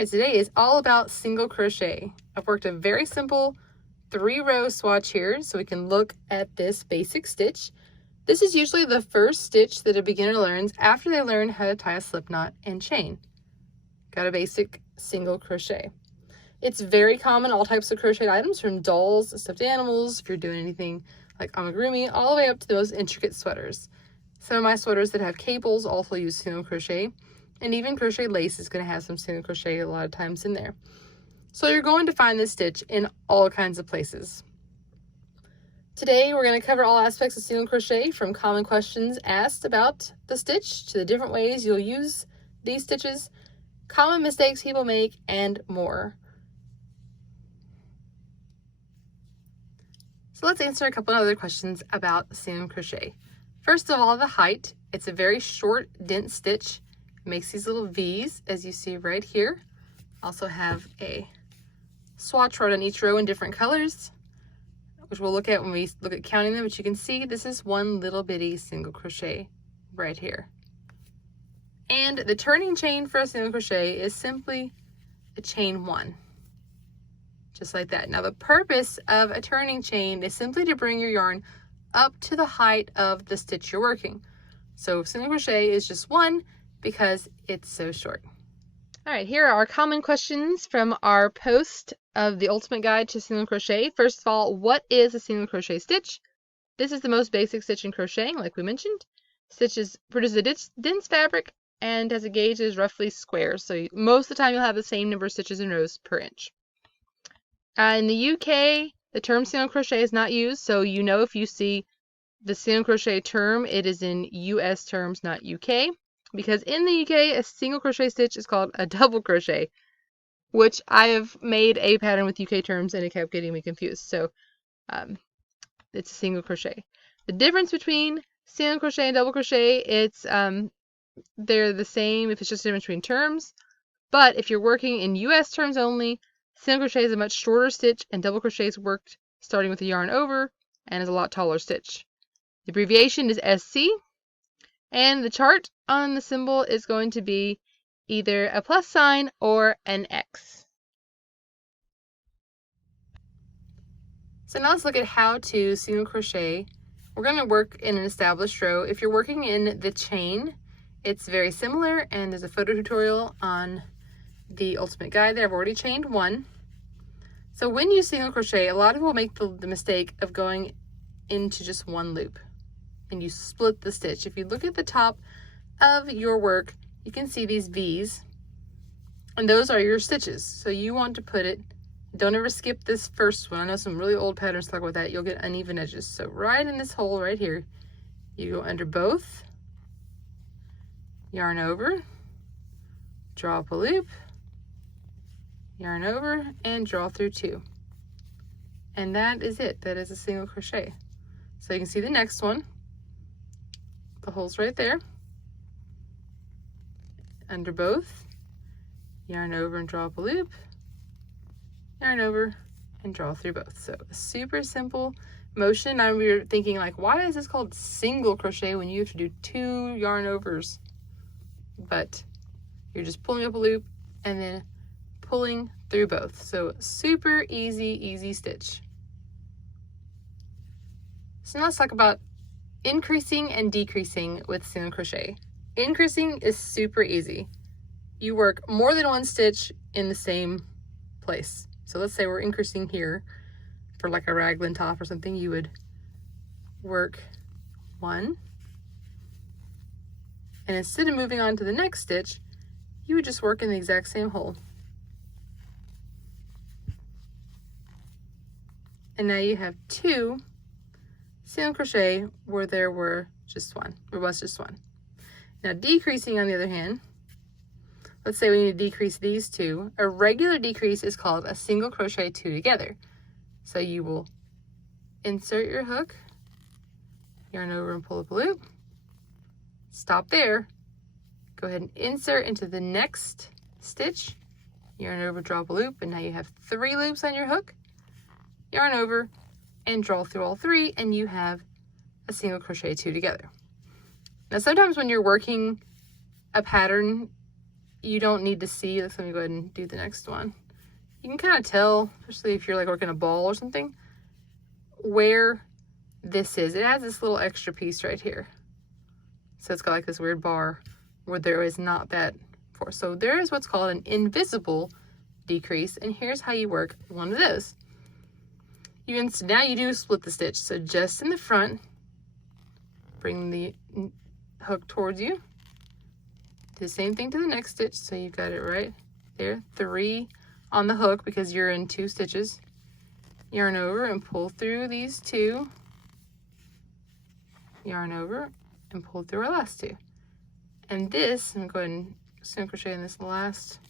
right, today is all about single crochet. I've worked a very simple 3-row swatch here so we can look at this basic stitch. This is usually the first stitch that a beginner learns after they learn how to tie a slip knot and chain. Got a basic single crochet. It's very common, all types of crocheted items, from dolls, stuffed animals, if you're doing anything like amigurumi, all the way up to the most intricate sweaters. Some of my sweaters that have cables also use single crochet, and even crochet lace is going to have some single crochet a lot of times in there. So you're going to find this stitch in all kinds of places. Today we're going to cover all aspects of single crochet, from common questions asked about the stitch to the different ways you'll use these stitches, common mistakes people make, and more. So let's answer a couple of other questions about single crochet. First of all, the height. It's a very short, dense stitch. It makes these little V's, as you see right here. Also have a swatch right on each row in different colors, which we'll look at when we look at counting them, but you can see this is one little bitty single crochet right here. And the turning chain for a single crochet is simply a chain 1. Just like that. Now the purpose of a turning chain is simply to bring your yarn up to the height of the stitch you're working. So single crochet is just 1 because it's so short. All right, here are our common questions from our post of the ultimate guide to single crochet. First of all, what is a single crochet stitch? This is the most basic stitch in crocheting, like we mentioned. Stitches produce a dense fabric and has a gauge that is roughly square. So most of the time you'll have the same number of stitches in rows per inch. In the UK, the term single crochet is not used, so you know if you see the single crochet term, it is in US terms, not UK, because in the UK, a single crochet stitch is called a double crochet, which I have made a pattern with UK terms and it kept getting me confused. So it's a single crochet. The difference between single crochet and double crochet, it's they're the same if it's just a difference between terms, but if you're working in US terms only, single crochet is a much shorter stitch, and double crochet is worked starting with a yarn over and is a lot taller stitch. The abbreviation is SC, and the chart on the symbol is going to be either a plus sign or an X. So now let's look at how to single crochet. We're going to work in an established row. If you're working in the chain, it's very similar, and there's a photo tutorial on the ultimate guide there. I've already chained 1. So when you single crochet, a lot of people make the mistake of going into just 1 loop and you split the stitch. If you look at the top of your work, you can see these V's, and those are your stitches. So you want to put it, don't ever skip this first one. I know some really old patterns talk about that. You'll get uneven edges. So right in this hole right here, you go under both, yarn over, draw up a loop, yarn over, and draw through 2. And that is it. That is a single crochet. So you can see the next one. The hole's right there. Under both, yarn over and draw up a loop, yarn over, and draw through both. So a super simple motion. Now you're thinking, like, why is this called single crochet when you have to do 2 yarn overs? But you're just pulling up a loop and then pulling through both. So super easy stitch. So now let's talk about increasing and decreasing with single crochet. Increasing is super easy. You work more than 1 stitch in the same place. So let's say we're increasing here for like a raglan top or something. You would work 1, and instead of moving on to the next stitch, you would just work in the exact same hole. And now you have 2 single crochet where there was just 1. Now decreasing, on the other hand, let's say we need to decrease these 2. A regular decrease is called a single crochet 2 together. So you will insert your hook, yarn over and pull up a loop, stop there, go ahead and insert into the next stitch, yarn over, draw up a loop, and now you have 3 loops on your hook, yarn over, and draw through all 3, and you have a single crochet 2 together. Now sometimes when you're working a pattern you don't need to see. Let me go ahead and do the next one. You can kind of tell, especially if you're like working a ball or something, where this is. It has this little extra piece right here. So it's got like this weird bar where there is not that for. So there is what's called an invisible decrease, and here's how you work one of those. Now you do split the stitch. So just in the front, bring the hook towards you. Do the same thing to the next stitch. So you got it right there. 3 on the hook because you're in 2 stitches. Yarn over and pull through these 2. Yarn over and pull through our last 2. And this, I'm going to go ahead and single crochet in this last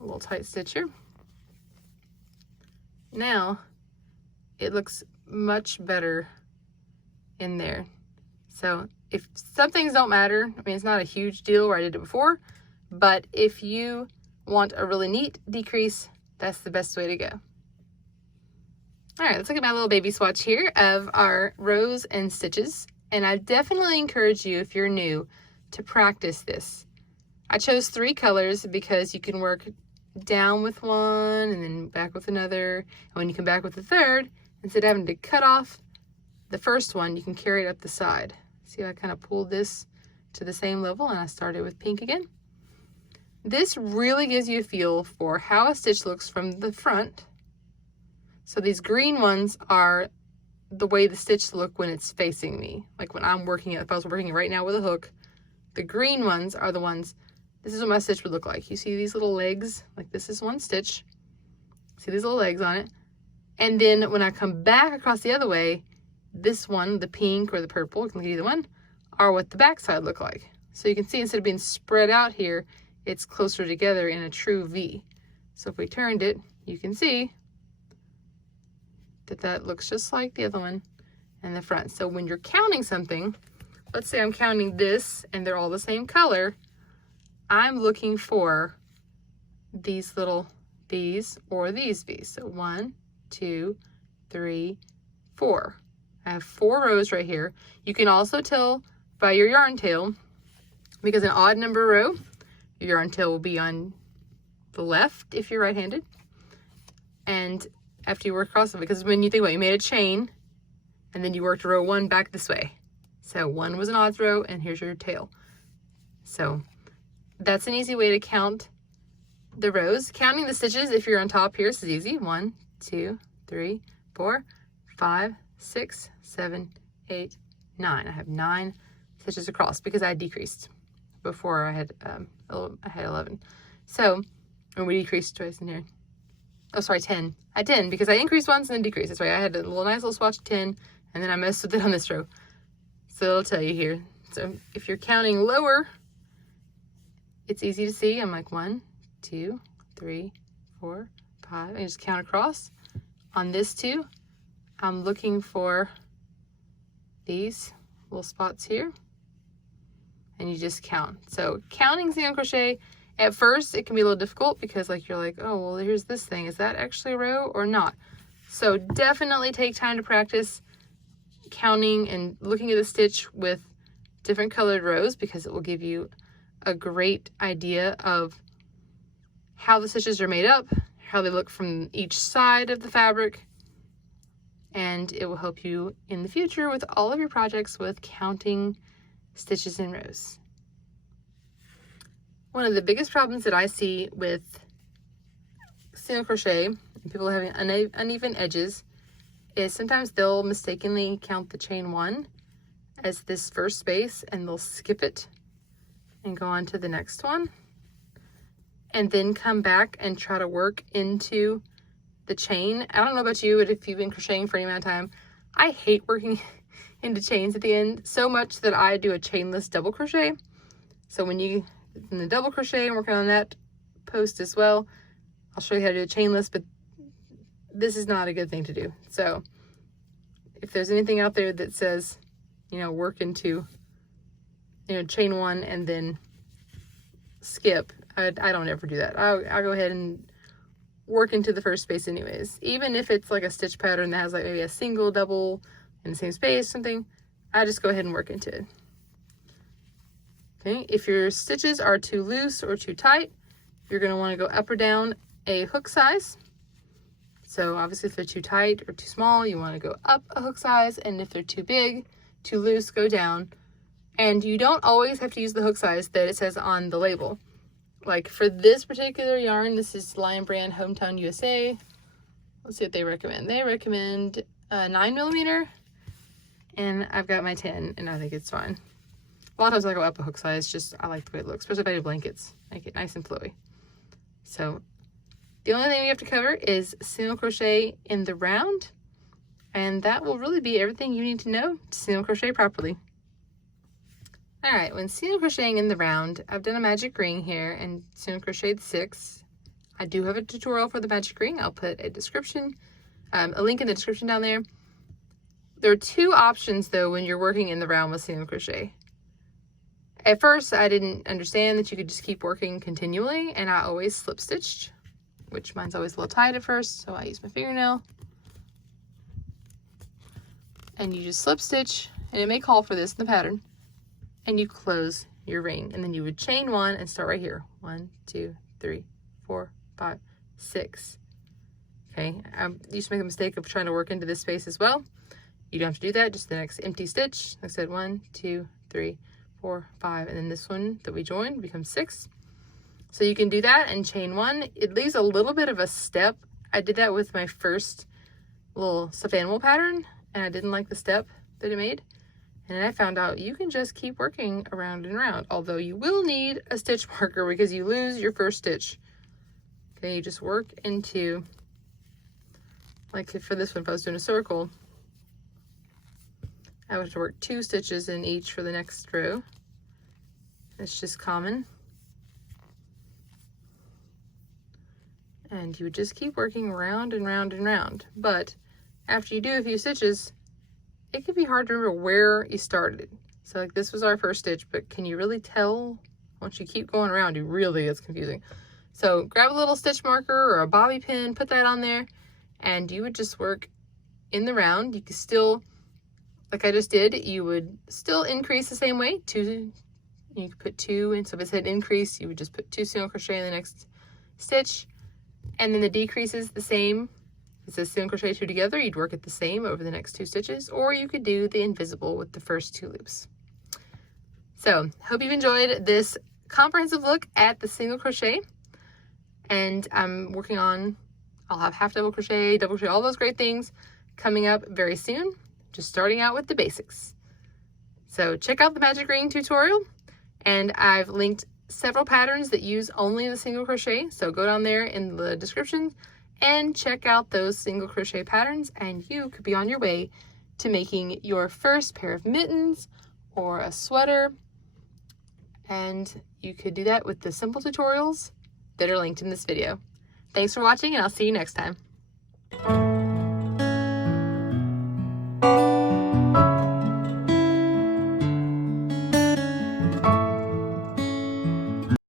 little tight stitch here. Now it looks much better in there. So if some things don't matter, I mean, it's not a huge deal where I did it before, but if you want a really neat decrease, that's the best way to go. All right, let's look at my little baby swatch here of our rows and stitches. And I definitely encourage you, if you're new, to practice this. I chose 3 colors because you can work down with one and then back with another. And when you come back with the third, instead of having to cut off the first one, you can carry it up the side. See how I kind of pulled this to the same level, and I started with pink again. This really gives you a feel for how a stitch looks from the front. So these green ones are the way the stitch look when it's facing me. Like when I'm working it, if I was working it right now with a hook, the green ones are the ones, this is what my stitch would look like. You see these little legs? Like this is one stitch. See these little legs on it? And then when I come back across the other way, this one, the pink or the purple, you can look at either one, are what the back side look like. So you can see instead of being spread out here, it's closer together in a true V. So if we turned it, you can see that that looks just like the other one in the front. So when you're counting something, let's say I'm counting this and they're all the same color, I'm looking for these little V's or these V's. So 1, 2, 3, 4. I have 4 rows right here. You can also tell by your yarn tail, because an odd number row, your yarn tail will be on the left if you're right-handed. And after you work across it, because when you think about it, you made a chain and then you worked row 1 back this way. So 1 was an odds row and here's your tail. So that's an easy way to count the rows. Counting the stitches, if you're on top here, this is easy. 1, 2, 3, 4, 5, 6, 7, 8, 9. I have 9 stitches across because I decreased before I had 11. So, and we decreased twice in here. Oh, sorry, 10. I 10 because I increased once and then decreased. That's right. I had a nice little swatch of 10 and then I messed with it on this row. So it'll tell you here. So if you're counting lower, it's easy to see. I'm like 1, 2, 3, 4, 5. I just count across. On this 2, I'm looking for these little spots here. And you just count. So counting single crochet, at first it can be a little difficult because like you're like, oh, well, here's this thing. Is that actually a row or not? So definitely take time to practice counting and looking at the stitch with different colored rows because it will give you a great idea of how the stitches are made up, how they look from each side of the fabric, and it will help you in the future with all of your projects with counting stitches in rows. One of the biggest problems that I see with single crochet and people having uneven edges is sometimes they'll mistakenly count the chain 1 as this first space and they'll skip it and go on to the next one and then come back and try to work into the chain. I don't know about you, but if you've been crocheting for any amount of time, I hate working into chains at the end so much that I do a chainless double crochet. So when you in the double crochet and working on that post as well, I'll show you how to do a chainless, but this is not a good thing to do. So if there's anything out there that says, you know, work into, you know, chain 1 and then skip, I don't ever do that. I'll go ahead and work into the first space anyways. Even if it's like a stitch pattern that has like maybe a single, double in the same space, something, I just go ahead and work into it. Okay, if your stitches are too loose or too tight, you're going to want to go up or down a hook size. So obviously if they're too tight or too small, you want to go up a hook size, and if they're too big, too loose, go down. And you don't always have to use the hook size that it says on the label. Like for this particular yarn, this is Lion Brand Hometown USA. Let's see what they recommend. They recommend 9mm, and I've got my 10, and I think it's fine. A lot of times I go up a hook size, just I like the way it looks, especially if I do blankets. Make it nice and flowy. So the only thing we have to cover is single crochet in the round, and that will really be everything you need to know to single crochet properly. All right, when single crocheting in the round, I've done a magic ring here and single crocheted 6. I do have a tutorial for the magic ring. I'll put a link in the description down there. There are 2 options though when you're working in the round with single crochet. At first, I didn't understand that you could just keep working continually, and I always slip stitched, which mine's always a little tight at first, so I use my fingernail. And you just slip stitch, and it may call for this in the pattern, and you close your ring, and then you would chain 1 and start right here. 1, 2, 3, 4, 5, 6. Okay, I used to make a mistake of trying to work into this space as well. You don't have to do that, just the next empty stitch. Like I said, 1, 2, 3, 4, 5, and then this one that we joined becomes 6. So you can do that and chain 1. It leaves a little bit of a step. I did that with my first little stuffed animal pattern, and I didn't like the step that it made. And then I found out you can just keep working around and around, although you will need a stitch marker because you lose your first stitch. Okay, you just work into, like for this one, if I was doing a circle, I would have to work 2 stitches in each for the next row. It's just common. And you would just keep working round and round and round. But after you do a few stitches, it can be hard to remember where you started. So like this was our first stitch, but can you really tell? Once you keep going around, it really gets confusing. So grab a little stitch marker or a bobby pin, put that on there, and you would just work in the round. You could still, like I just did, you would still increase the same way. 2, you could put 2, and so if it said increase, you would just put 2 single crochet in the next stitch, and then the decrease is the same. It says single crochet 2 together, you'd work it the same over the next 2 stitches, or you could do the invisible with the first 2 loops. So hope you've enjoyed this comprehensive look at the single crochet, and I'm working on, I'll have half double crochet, double crochet, all those great things coming up very soon. Just starting out with the basics. So check out the magic ring tutorial, and I've linked several patterns that use only the single crochet, so go down there in the description and check out those single crochet patterns, and you could be on your way to making your first pair of mittens or a sweater, and you could do that with the simple tutorials that are linked in this video. Thanks for watching, and I'll see you next time.